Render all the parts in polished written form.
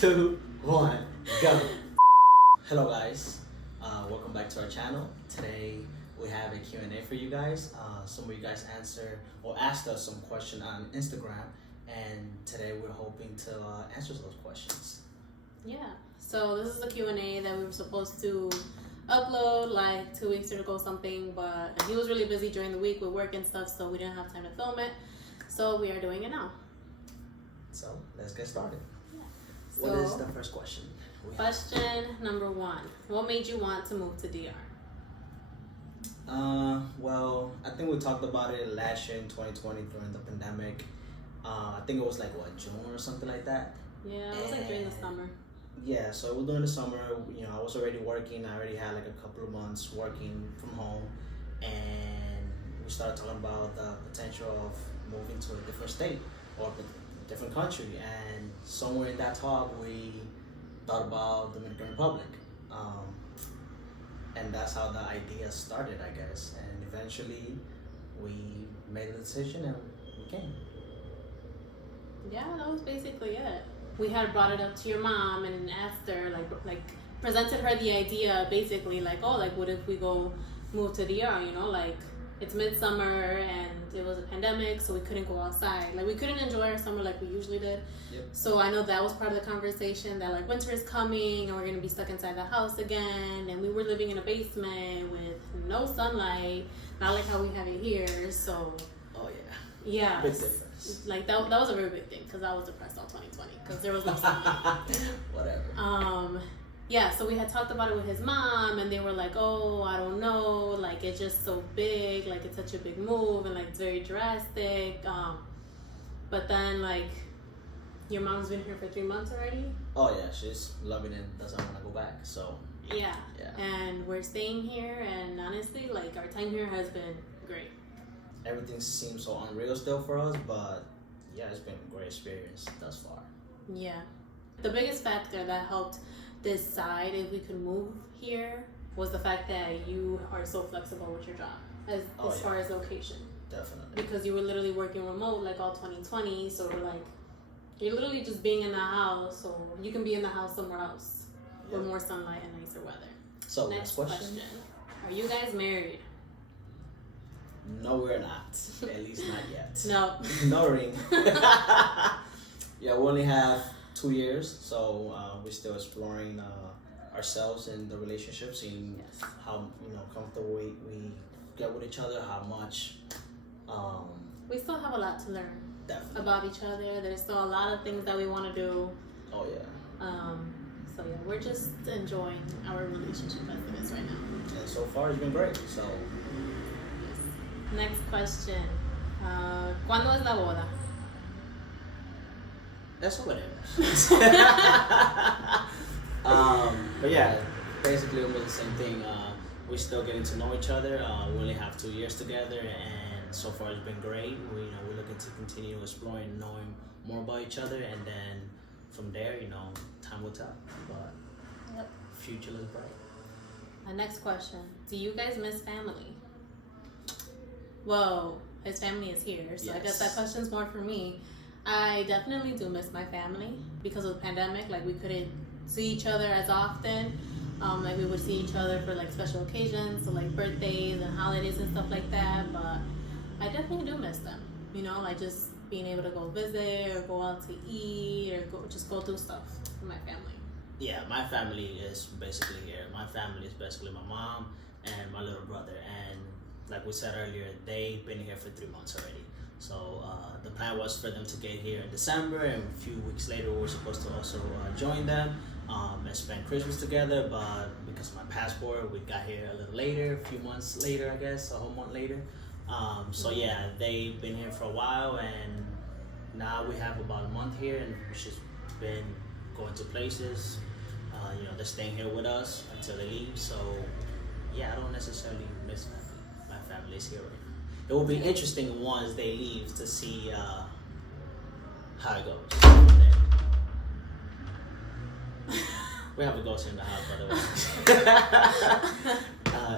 2, 1, go. Hello guys, welcome back to our channel. Today we have a Q&A for you guys. Some of you guys asked us some questions on Instagram, and today we're hoping to answer those questions. Yeah, so this is the Q&A that we were supposed to upload like 2 weeks ago something, but he was really busy during the week with work and stuff, so we didn't have time to film it. So we are doing it now. So let's get started. Yeah. What is the first question? Question number 1. What made you want to move to DR? Well, I think we talked about it last year in 2020 during the pandemic. I think it was like June or something like that. Yeah, it was like during the summer. Yeah, so it was during the summer. You know, I was already working. I already had like a couple of months working from home, and we started talking about the potential of moving to a different state or a different country. And somewhere in that talk, we thought about Dominican Republic, and that's how the idea started, I guess. And eventually, we made a decision and we came. Yeah, that was basically it. We had brought it up to your mom and asked her, like presented her the idea, basically, like, oh, like, what if we go move to DR, you know, like, it's midsummer and it was a pandemic, so we couldn't go outside. Like, we couldn't enjoy our summer like we usually did. Yep. So I know that was part of the conversation, that, like, winter is coming and we're going to be stuck inside the house again. And we were living in a basement with no sunlight, not like how we have it here, so... Oh, yeah. Yeah. Big difference. Like, that was a very big thing, because I was depressed all 2020, because there was no sunlight. Whatever. Yeah, so we had talked about it with his mom, and they were like, oh, I don't know, like, it's just so big, like, it's such a big move, and, like, it's very drastic. But then, like, your mom's been here for 3 months already? Oh, yeah, she's loving it, doesn't want to go back, so. Yeah. Yeah. And we're staying here, and honestly, like, our time here has been great. Everything seems so unreal still for us, but yeah, it's been a great experience thus far. Yeah. The biggest factor that helped decide if we could move here was the fact that you are so flexible with your job as far as location. Definitely. Because you were literally working remote like all 2020, so we're like, you're literally just being in the house, or you can be in the house somewhere else with more sunlight and nicer weather. So next question. Are you guys married? No, we're not. At least not yet. No. No ring. Yeah, we only have 2 years, so we're still exploring ourselves in the relationship, seeing how comfortable we get with each other, how much. We still have a lot to learn. Definitely. About each other. There's still a lot of things that we want to do. Oh yeah. So yeah, we're just enjoying our relationship as it is right now. And so far it's been great. So. Next question. ¿Cuándo es la boda? That's over there. But yeah, basically we're the same thing. We're still getting to know each other. We only have 2 years together, and so far it's been great. We're looking to continue exploring, knowing more about each other, and then from there, time will tell. But future looks bright. Next question. Do you guys miss family? Well, his family is here, so I guess that question's more for me. I definitely do miss my family because of the pandemic. Like, we couldn't see each other as often. Like, we would see each other for like special occasions, so like birthdays and holidays and stuff like that. But I definitely do miss them. Like just being able to go visit or go out to eat or go do stuff with my family. Yeah, my family is basically here. My family is basically my mom and my little brother, and like we said earlier, they've been here for 3 months already. So the plan was for them to get here in December, and a few weeks later we were supposed to also join them and spend Christmas together. But because of my passport, we got here a little later, a few months later, I guess, a whole month later. So yeah, they've been here for a while, and now we have about a month here, and we've just been going to places. They're staying here with us until they leave. So yeah, I don't necessarily miss family. My family is here right now. It will be interesting once they leave to see how it goes. We have a ghost in the house, by the way.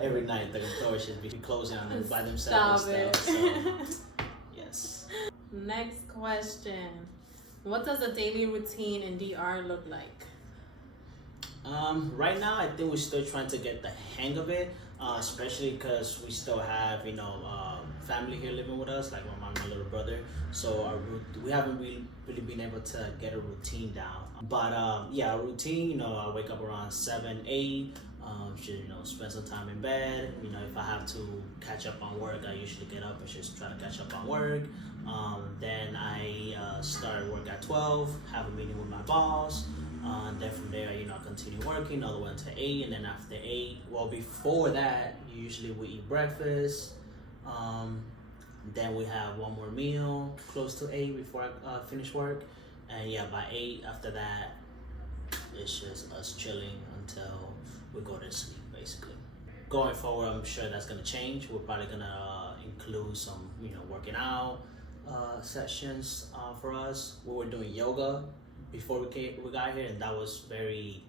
Every night the doors should be closing on them by themselves. Stop it. So, yes. Next question. What does a daily routine in DR look like? Right now, I think we're still trying to get the hang of it, especially because we still have, family here living with us, like my mom and my little brother. So we haven't really been able to get a routine down. But yeah, a routine, I wake up around 7, 8, should, spend some time in bed. If I have to catch up on work, I usually get up and just try to catch up on work. Then I start work at 12, have a meeting with my boss. Then from there, continue working all the way until 8, and then after 8, well, before that, usually we eat breakfast. Then we have one more meal close to 8 before I finish work, and yeah, by 8 after that, it's just us chilling until we go to sleep, basically. Going forward, I'm sure that's gonna change. We're probably gonna include some, working out sessions for us. We were doing yoga before we got here, and that was very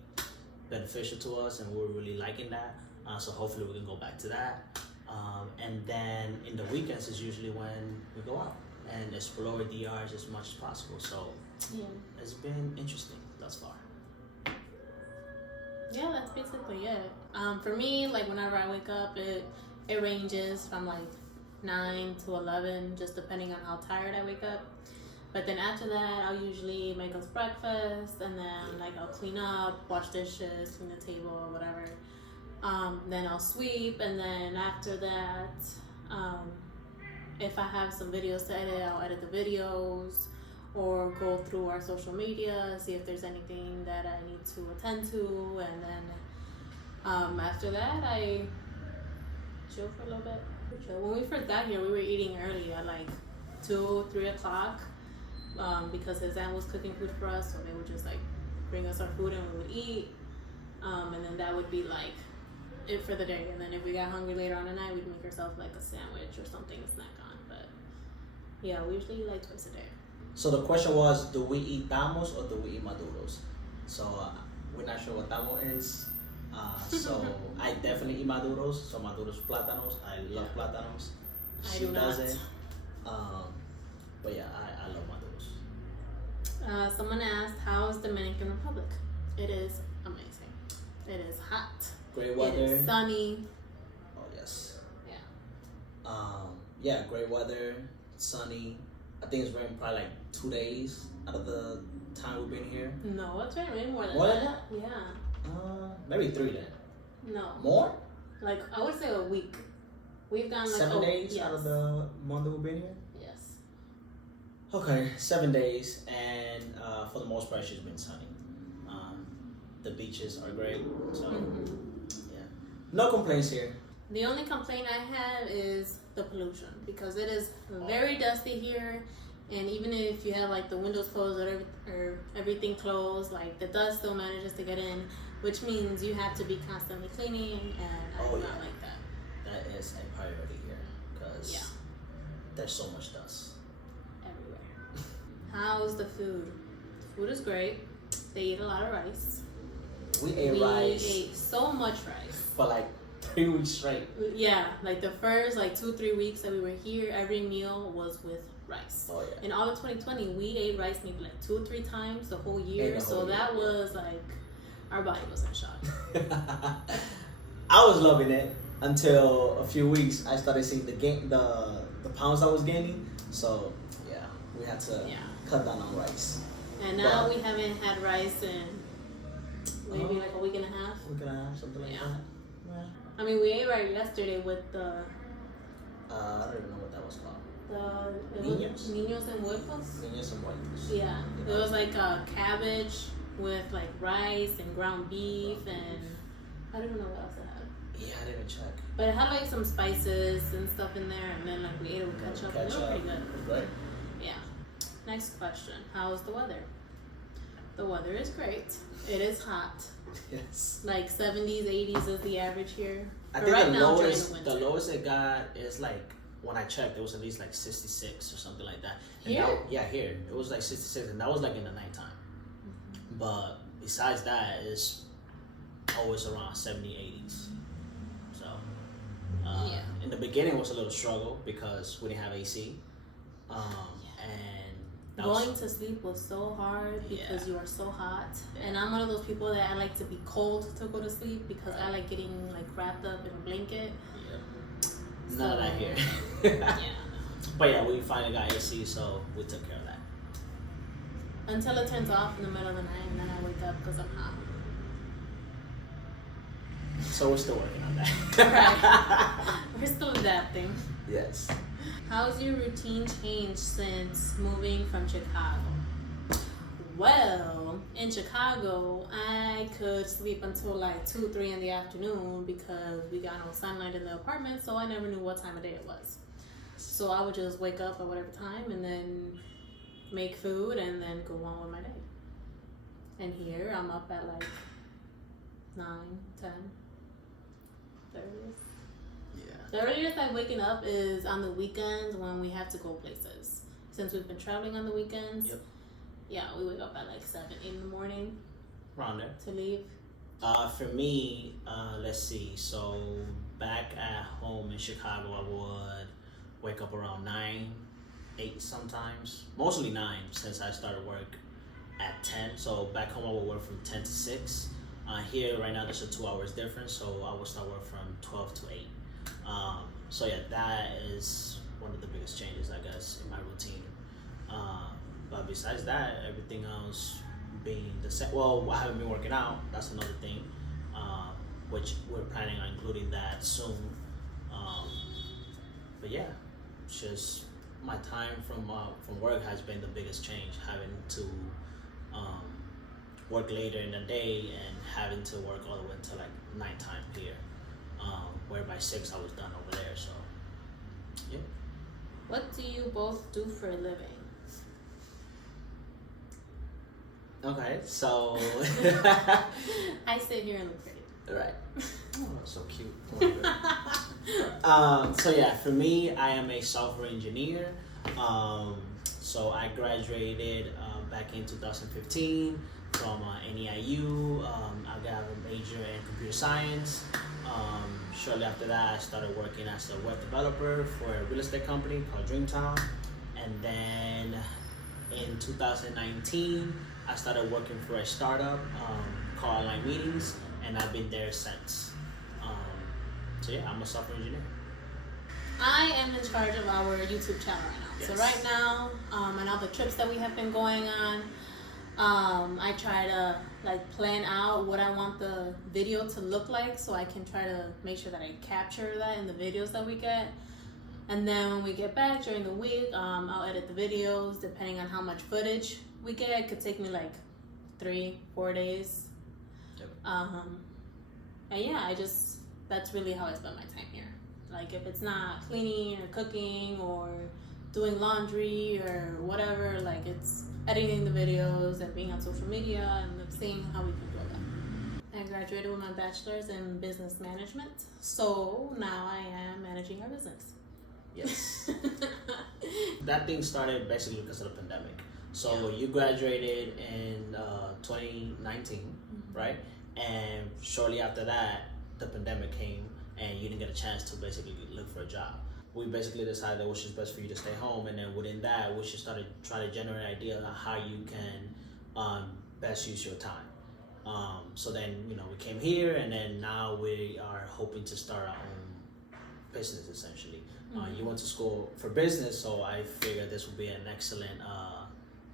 beneficial to us, and we were really liking that. So hopefully we can go back to that. And then in the weekends is usually when we go out and explore DRs as much as possible. So yeah, it's been interesting thus far. Yeah, that's basically it. For me, like whenever I wake up, it ranges from like 9 to 11, just depending on how tired I wake up. But then after that, I'll usually make us breakfast, and then like I'll clean up, wash dishes, clean the table, or whatever. Then I'll sweep, and then after that, if I have some videos to edit, I'll edit the videos, or go through our social media, see if there's anything that I need to attend to, and then after that, I chill for a little bit. When we first got here, we were eating early at like 2, 3 o'clock. Because his aunt was cooking food for us, so they would just like bring us our food and we would eat, and then that would be like it for the day. And then if we got hungry later on at night, we'd make ourselves like a sandwich or something to snack on. But yeah, we usually eat like twice a day. So the question was, do we eat tamos or do we eat maduros? So we're not sure what tamo is. So I definitely eat maduros. So maduros plátanos. I love plátanos. She doesn't. But yeah, I love maduros. Someone asked, how is Dominican Republic? It is amazing. It is hot. Great weather. It is sunny. Oh yes. Yeah. Yeah, great weather, sunny. I think it's rained probably like 2 days out of the time we've been here. No, it's been raining more than more that. Than that? Yeah. Maybe 3 then. No. More? Like I would say a week. We've gone like 7 days out of the month that we've been here. Yes. Okay, 7 days, and for the most part, it's just been sunny. The beaches are great, so yeah, no complaints here. The only complaint I have is the pollution, because it is very dusty here, and even if you have like the windows closed or everything closed, like the dust still manages to get in, which means you have to be constantly cleaning, and I do not like that. That is a priority here, because there's so much dust everywhere. How's the food? The food is great. They eat a lot of rice. We ate so much rice for like 3 weeks straight. Yeah, like the first like 2-3 weeks that we were here, every meal was with rice. Oh yeah. In all of 2020, we ate rice maybe like 2 or 3 times the whole year. So that was like, our body was in shock. I was loving it until a few weeks. I started seeing the pounds I was gaining. So yeah, we had to cut down on rice. And now we haven't had rice in maybe like a week and a half. Something like that. Yeah. I mean, we ate rice yesterday with the. I don't even know what that was called. Niños envueltos. Niños envueltos. Yeah, it was like a cabbage with like rice and ground beef, and I don't even know what else it had. Yeah, I didn't check. But it had like some spices and stuff in there, and then like we ate it with ketchup. It was pretty good. Right. Yeah. Next question: how's the weather? The weather is great. It is hot. Yes. Like 70s, 80s is the average here. I think right the lowest it got is like, when I checked, it was at least like 66 or something like that. And here? Here. It was like 66, and that was like in the nighttime. But besides that, it's always around 70, 80s. So, in the beginning, it was a little struggle because we didn't have AC. And Going to sleep was so hard because you are so hot, and I'm one of those people that I like to be cold to go to sleep because I like getting like wrapped up in a blanket. So, none of that here. But yeah, we finally got AC, so we took care of that. Until it turns off in the middle of the night, and then I wake up because I'm hot. So we're still working on that. Right. We're still adapting. Yes. How's your routine changed since moving from Chicago? Well, in Chicago, I could sleep until like 2, 3 in the afternoon because we got no sunlight in the apartment, so I never knew what time of day it was. So I would just wake up at whatever time and then make food and then go on with my day. And here, I'm up at like 9, 10, 30. The earliest I'm waking up is on the weekends when we have to go places. Since we've been traveling on the weekends, yeah, we wake up at like 7, 8 in the morning. Around there. To leave. For me, let's see. So back at home in Chicago, I would wake up around 9, 8 sometimes. Mostly 9 since I started work at 10. So back home I would work from 10 to 6. Here right now there's a 2 hours difference, so I would start work from 12 to 8. So yeah, that is one of the biggest changes, I guess, in my routine. But besides that, everything else being the same. Well, I haven't been working out. That's another thing, which we're planning on including that soon. But yeah, it's just my time from work has been the biggest change. Having to work later in the day and having to work all the way until like nighttime here. Where by 6 I was done over there, so yeah. What do you both do for a living? Okay, so I sit here and look pretty. Right. Oh, so cute. So yeah, for me, I am a software engineer. So I graduated back in 2015 from NEIU. I got a major in computer science. Shortly after that, I started working as a web developer for a real estate company called Dreamtown. And then in 2019, I started working for a startup called Online Meetings, and I've been there since. So yeah, I'm a software engineer. I am in charge of our YouTube channel right now. Yes. So right now, and all the trips that we have been going on, I try to like plan out what I want the video to look like, so I can try to make sure that I capture that in the videos that we get. And then when we get back during the week, I'll edit the videos depending on how much footage we get. It could take me like 3, 4 days. Yep. And yeah, that's really how I spend my time here. Like if it's not cleaning or cooking or doing laundry or whatever, like it's editing the videos and being on social media and seeing how we can grow that. I graduated with my bachelor's in business management, so now I am managing our business. Yes. That thing started basically because of the pandemic. So you graduated in 2019, right? And shortly after that, the pandemic came and you didn't get a chance to basically look for a job. We basically decided that it was just best for you to stay home, and then within that, we should start to try to generate ideas on how you can best use your time. So then, we came here, and then now we are hoping to start our own business, essentially. You went to school for business, so I figured this would be an excellent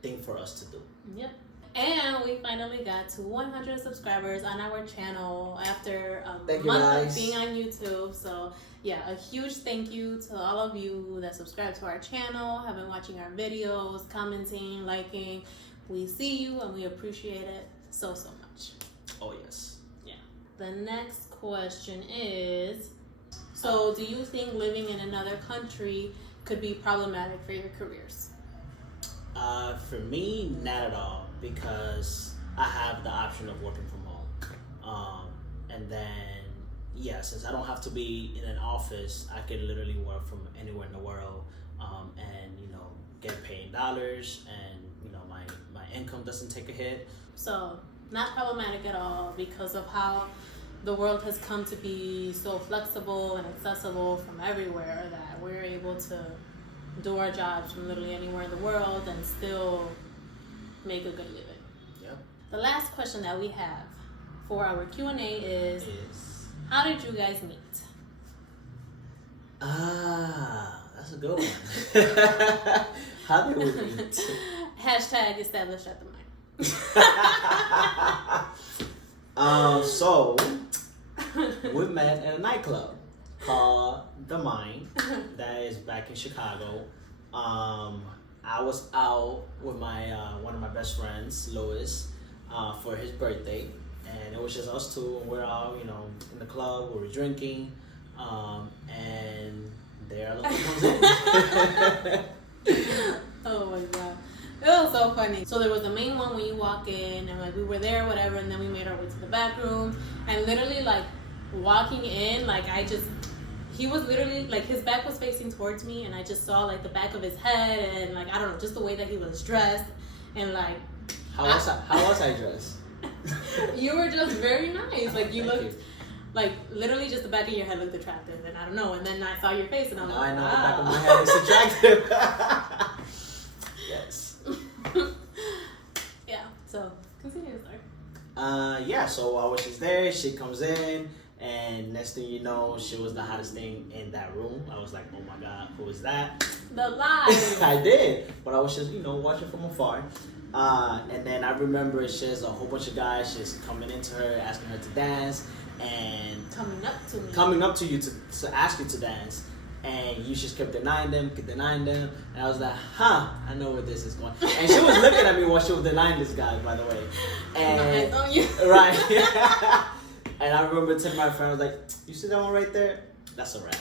thing for us to do. Yep. And we finally got to 100 subscribers on our channel after a month of being on YouTube. So yeah, a huge thank you to all of you that subscribe to our channel, have been watching our videos, commenting, liking. We see you and we appreciate it so much. Oh yes. Yeah. The next question is, so do you think living in another country could be problematic for your careers? For me, not at all, because I have the option of working from home. And then, since I don't have to be in an office, I can literally work from anywhere in the world, and get paid in dollars, and my income doesn't take a hit. So not problematic at all because of how the world has come to be so flexible and accessible from everywhere that we're able to do our jobs from literally anywhere in the world and still make a good living. Yep. The last question that we have for our Q&A is how did you guys meet? That's a good one. How did we meet? Hashtag established at the mind. So we met at a nightclub called The Mind that is back in Chicago. I was out with my one of my best friends, Louis, for his birthday, and it was just us two, and we're all, you know, in the club, we were drinking, and there Alondra comes in. Oh my god. It was so funny. So there was the main one when you walk in, and like we were there, whatever, and then we made our way to the back room, and literally like walking in, like he was literally like his back was facing towards me, and I just saw like the back of his head, and like I don't know, just the way that he was dressed, and like how was I dressed? You were just very nice. Like you looked like literally just the back of your head looked attractive, and I don't know, and then I saw your face, and I'm like, I know wow. the back of my head is attractive. Yes. Yeah. So continue, sorry. Yeah. So I was just there. She comes in. And next thing you know, she was the hottest thing in that room. I was like, oh my God, who is that? The lie. I did. But I was just, you know, watching from afar. And then I remember she's a whole bunch of guys just coming into her, asking her to dance. And coming up to me. Coming up to you to ask you to dance. And you just kept denying them. And I was like, I know where this is going. And she was looking at me while she was denying this guy, by the way. And on you. Right. And I remember telling my friend, I was like, you see that one right there? That's a wrap.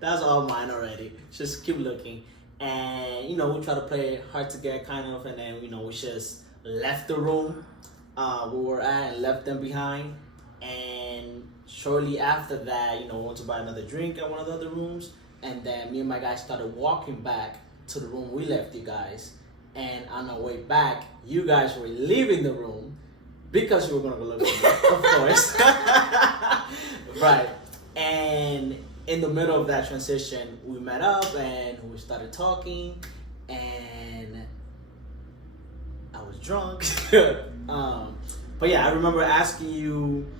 That's all mine already. Just keep looking. And, you know, we try to play hard to get kind of, and then, you know, we just left the room we were at and left them behind. And shortly after that, you know, we went to buy another drink at one of the other rooms. And then me and my guys started walking back to the room we left you guys. And on our way back, you guys were leaving the room. Because you were going to go look at me, of course. Right. And in the middle of that transition, we met up and we started talking. And I was drunk. But yeah, I remember asking you,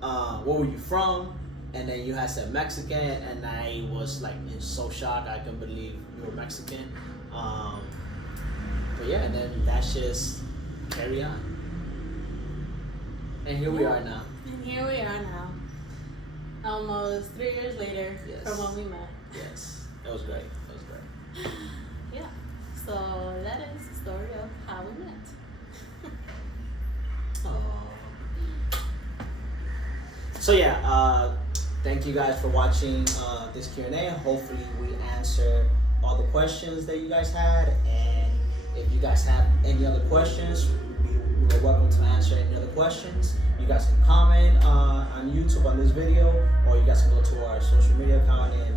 where were you from? And then you had said Mexican. And I was like in so shocked. I couldn't believe you were Mexican. But yeah, and then that's just carry on. And here we are now. And here we are now. Almost 3 years later from when we met. Yes. That was great. Yeah. So that is the story of how we met. So yeah, thank you guys for watching this Q&A. Hopefully we answered all the questions that you guys had. And if you guys have any other questions, you're welcome to answer any other questions. You guys can comment on YouTube on this video, or you guys can go to our social media account in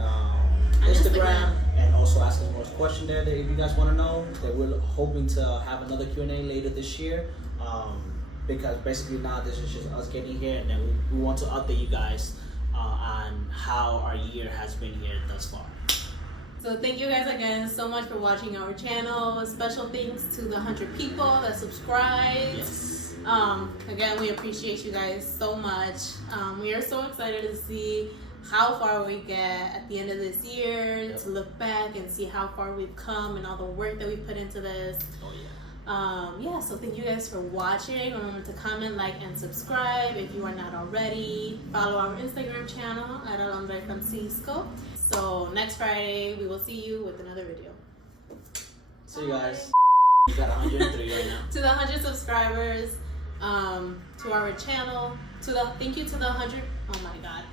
Instagram and also ask us more questions there that if you guys want to know. That we're hoping to have another Q&A later this year, because basically now this is just us getting here, and then we want to update you guys on how our year has been here thus far. So thank you guys again so much for watching our channel. Special thanks to the 100 people that subscribed. Yes. Again, we appreciate you guys so much. We are so excited to see how far we get at the end of this year, to look back and see how far we've come and all the work that we put into this. Oh yeah. Yeah, so thank you guys for watching. Remember to comment, like, and subscribe if you are not already. Follow our Instagram channel at Alondra and Francisco. So next Friday, we will see you with another video. See you guys. You got 103 right now. To the 100 subscribers, to our channel, thank you to the 100, oh my God.